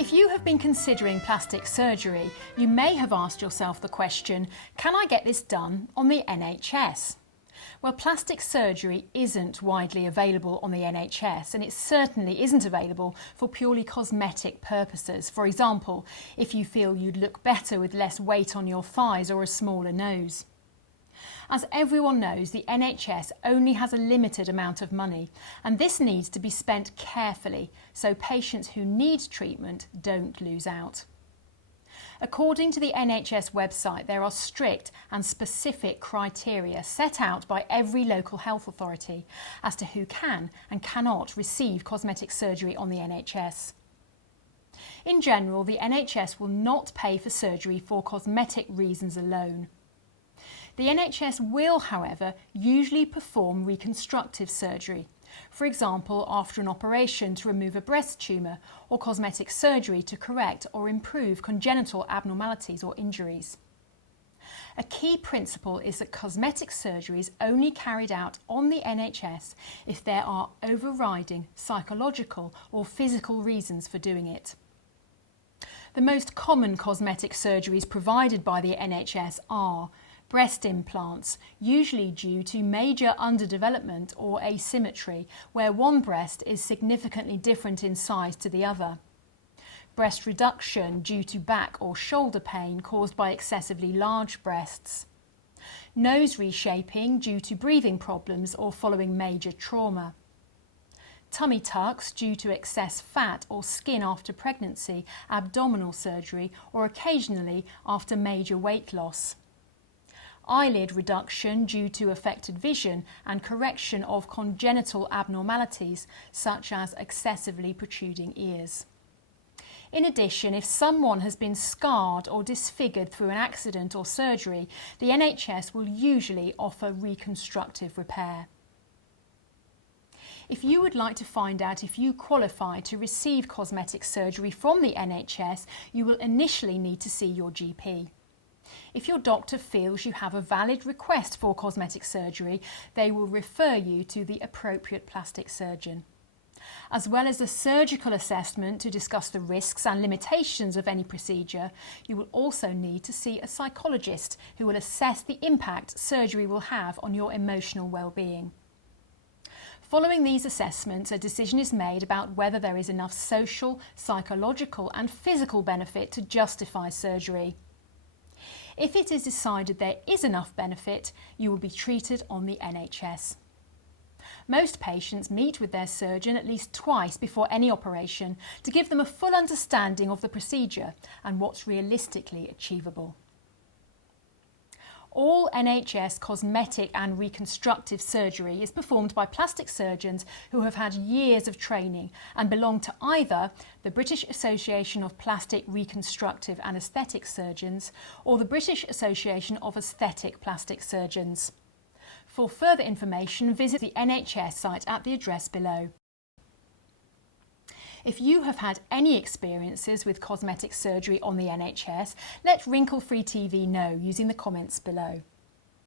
If you have been considering plastic surgery, you may have asked yourself the question, can I get this done on the NHS? Well, plastic surgery isn't widely available on the NHS, and it certainly isn't available for purely cosmetic purposes. For example, if you feel you'd look better with less weight on your thighs or a smaller nose. As everyone knows, the NHS only has a limited amount of money, and this needs to be spent carefully so patients who need treatment don't lose out. According to the NHS website, there are strict and specific criteria set out by every local health authority as to who can and cannot receive cosmetic surgery on the NHS. In general, the NHS will not pay for surgery for cosmetic reasons alone. The NHS will, however, usually perform reconstructive surgery, for example after an operation to remove a breast tumour, or cosmetic surgery to correct or improve congenital abnormalities or injuries. A key principle is that cosmetic surgery is only carried out on the NHS if there are overriding psychological or physical reasons for doing it. The most common cosmetic surgeries provided by the NHS are breast implants, usually due to major underdevelopment or asymmetry, where one breast is significantly different in size to the other. Breast reduction due to back or shoulder pain caused by excessively large breasts. Nose reshaping due to breathing problems or following major trauma. Tummy tucks due to excess fat or skin after pregnancy, abdominal surgery, or occasionally after major weight loss. Eyelid reduction due to affected vision and correction of congenital abnormalities such as excessively protruding ears. In addition, if someone has been scarred or disfigured through an accident or surgery, the NHS will usually offer reconstructive repair. If you would like to find out if you qualify to receive cosmetic surgery from the NHS, you will initially need to see your GP. If your doctor feels you have a valid request for cosmetic surgery, they will refer you to the appropriate plastic surgeon. As well as a surgical assessment to discuss the risks and limitations of any procedure, you will also need to see a psychologist who will assess the impact surgery will have on your emotional well-being. Following these assessments, a decision is made about whether there is enough social, psychological and physical benefit to justify surgery. If it is decided there is enough benefit, you will be treated on the NHS. Most patients meet with their surgeon at least twice before any operation to give them a full understanding of the procedure and what's realistically achievable. All NHS cosmetic and reconstructive surgery is performed by plastic surgeons who have had years of training and belong to either the British Association of Plastic Reconstructive and Aesthetic Surgeons or the British Association of Aesthetic Plastic Surgeons. For further information, visit the NHS site at the address below. If you have had any experiences with cosmetic surgery on the NHS, let Wrinkle Free TV know using the comments below.